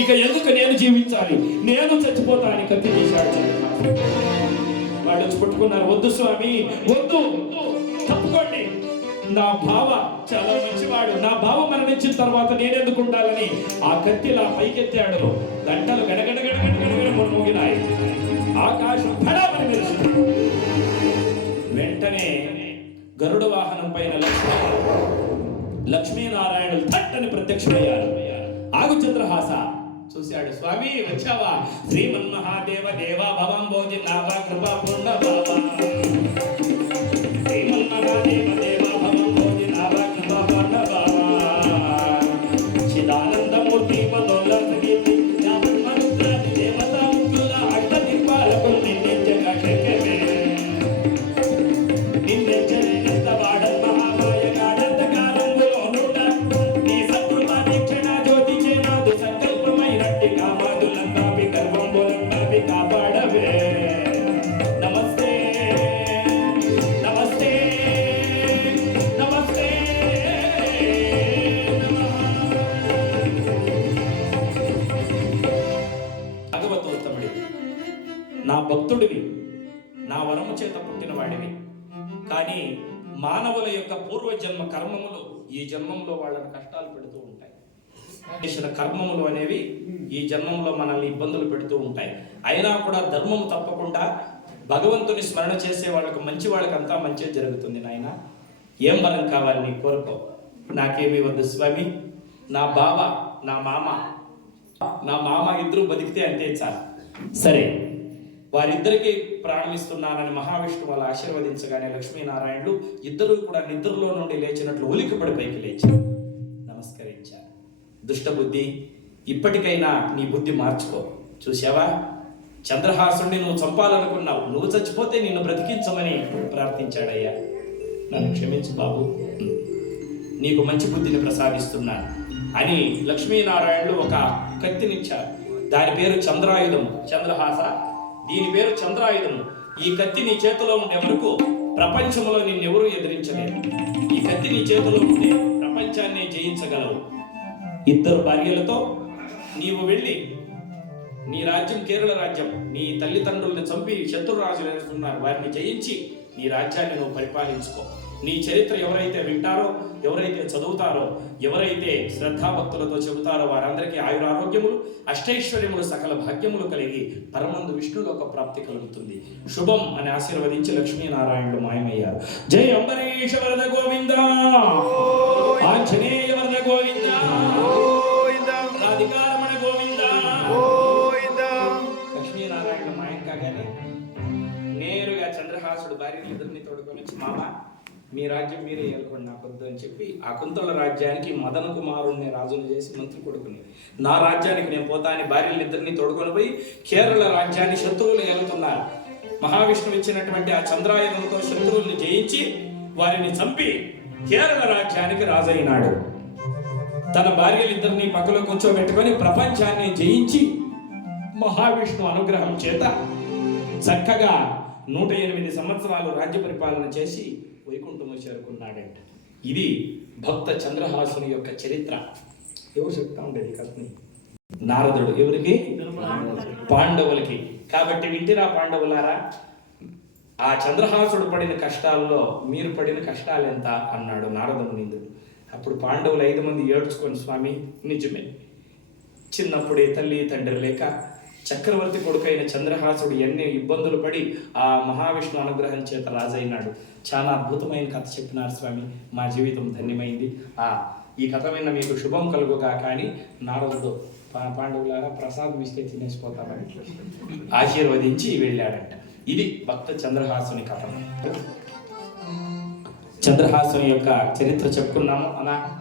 ఇక ఎందుకు నేను జీవించాలి? నేను చచ్చిపోతాను కత్తి తీశాడు వాళ్ళు పుట్టుకున్నారు పట్టుకున్నారు వద్దు స్వామి వద్దు తప్పుకోండి. నా బావ చాలా మంచివాడు. నా బావ మరణించిన తర్వాత నేనెందుకు ఉండాలని ఆ కత్తిలా పైకెత్తాడు. దంటలు గడగడ గడగడ గడగడ మోగినాయి ఆకాశం ఫడామని మెరిసింది. వెంటనే గరుడ వాహనం పైన లక్ష్మీ లక్ష్మీనారాయణులు తట్టని ప్రత్యక్షమయ్యారు. ఆగు చంద్రహాస చూశాడు. స్వామి వచ్చావా? శ్రీమన్మహాదేవ దేవా భవం భోజి నావా కృపా పూర్ణ బావా. శ్రీమన్మహాదేవ దేవా నా భక్తుడివి నా వరము చేత పుట్టినవాడివి కానీ మానవుల యొక్క పూర్వజన్మ కర్మములు ఈ జన్మంలో వాళ్ళని కష్టాలు పెడుతూ ఉంటాయి. చేసిన కర్మములు అనేవి ఈ జన్మంలో మనల్ని ఇబ్బందులు పెడుతూ ఉంటాయి. అయినా కూడా ధర్మము తప్పకుండా భగవంతుని స్మరణ చేసే వాళ్ళకు మంచి వాళ్ళకి అంతా మంచి జరుగుతుంది నాయన. ఏం వరం కావాలి నీ కోరుకో? నాకేమీ వద్దు స్వామి. నా బావ నా మామ. నా మామ ఇద్దరు బతికితే అంతే చాలు. సరే. వారిద్దరికీ ప్రారంభిస్తున్నానని మహావిష్ణువు అలా ఆశీర్వదించగానే లక్ష్మీనారాయణులు ఇద్దరూ కూడా నిద్రలో నుండి లేచినట్లు ఉలికిపడి పైకి లేచారు. నమస్కరించారు. దుష్టబుద్ధి ఇప్పటికైనా నీ బుద్ధి మార్చుకో. చూసావా చంద్రహాసుని నువ్వు చంపాలనుకున్నావు. నువ్వు చచ్చిపోతే నిన్ను బ్రతికించమని ప్రార్థించాడయ్యా. నన్ను క్షమించు బాబు. నీకు మంచి బుద్ధిని ప్రసాదిస్తున్నాను అని లక్ష్మీనారాయణులు ఒక కత్తినిచ్చారు. దాని పేరు చంద్రాయుధం. చంద్రహాస దీని పేరు చంద్రాయుధము. ఈ కత్తి నీ చేతిలో ఉండే వరకు ప్రపంచంలో నిన్నెవరూ ఎదిరించలేరు. ఈ కత్తి నీ చేతిలో ఉంటే ప్రపంచాన్ని జయించగలవు. ఇద్దరు భార్యలతో నీవు వెళ్ళి నీ రాజ్యం కేరళ రాజ్యం. నీ తల్లిదండ్రులను చంపి శత్రురాజులు వేస్తున్నారు వారిని జయించి నీ రాజ్యాన్ని నువ్వు పరిపాలించుకో. నీ చరిత్ర ఎవరైతే వింటారో ఎవరైతే చదువుతారో ఎవరైతే శ్రద్ధాభక్తులతో చెబుతారో వారందరికీ ఆయురారోగ్యములు అష్టైశ్వర్యములు సకల భాగ్యములు కలిగి పరమందు విష్ణులోక ప్రాప్తి కలుగుతుంది. శుభం అని ఆశీర్వదించి లక్ష్మీనారాయణుడు మాయమయ్యారు. జై అంబరీష వరద గోవింద! ఆంజనేయ వరద గోవింద! రాధికారమణ గోవింద! లక్ష్మీనారాయణ మాయం కాగానే నేరుగా చంద్రహాసుడు భార్యని ఇద్దరిని తోడుకొని వచ్చి మామ మీ రాజ్యం మీరే ఏలుకోండి నాకు వద్దు అని చెప్పి ఆ కుంతల రాజ్యానికి మదన కుమారుణ్ణి రాజును చేసి మంత్రి కొడుకుని. నా రాజ్యానికి నేను పోతా అని భార్యలు ఇద్దరిని తోడుకొని పోయి కేరళ రాజ్యాన్ని శత్రువులు ఏలుతున్నారు మహావిష్ణువు ఇచ్చినటువంటి ఆ చంద్రాయుధంతో శత్రువుల్ని జయించి వారిని చంపి కేరళ రాజ్యానికి రాజైనాడు. తన భార్యలిద్దరిని పక్కలో కూర్చోబెట్టుకొని ప్రపంచాన్ని జయించి మహావిష్ణు అనుగ్రహం చేత చక్కగా నూట ఎనిమిది సంవత్సరాలు రాజ్య పరిపాలన చేసి చేరుకున్నాడంట. ఇది భక్త చంద్రహాసుని యొక్క చరిత్ర. ఎవరు చెప్తా ఉండేది కథని? నారదుడు. ఎవరికి? పాండవులకి. కాబట్టి వింటిరా పాండవులారా ఆ చంద్రహాసుడు పడిన కష్టాల్లో మీరు పడిన కష్టాలు ఎంత? అన్నాడు నారదమునిందుడు అప్పుడు పాండవులు ఐదు మంది ఏడ్చుకొని స్వామి నిజమే. చిన్నప్పుడే తల్లి తండ్రి లేక చక్రవర్తి కొడుకైన చంద్రహాసుడు ఎన్ని ఇబ్బందులు పడి ఆ మహావిష్ణు అనుగ్రహం చేత రాజైనాడు. చాలా అద్భుతమైన కథ చెప్పినారు స్వామి. మా జీవితం ధన్యమైంది. ఆ ఈ కథ విన్న మీకు శుభం కలుగుగా కానీ నారదుడు పాండవులాగా పాండవులారా ప్రసాదం ఇస్తే తినేసిపోతామని ఆశీర్వదించి వెళ్ళాడంట. ఇది భక్త చంద్రహాసుని కథ. చంద్రహాసుని యొక్క చరిత్ర చెప్పుకున్నాము అనా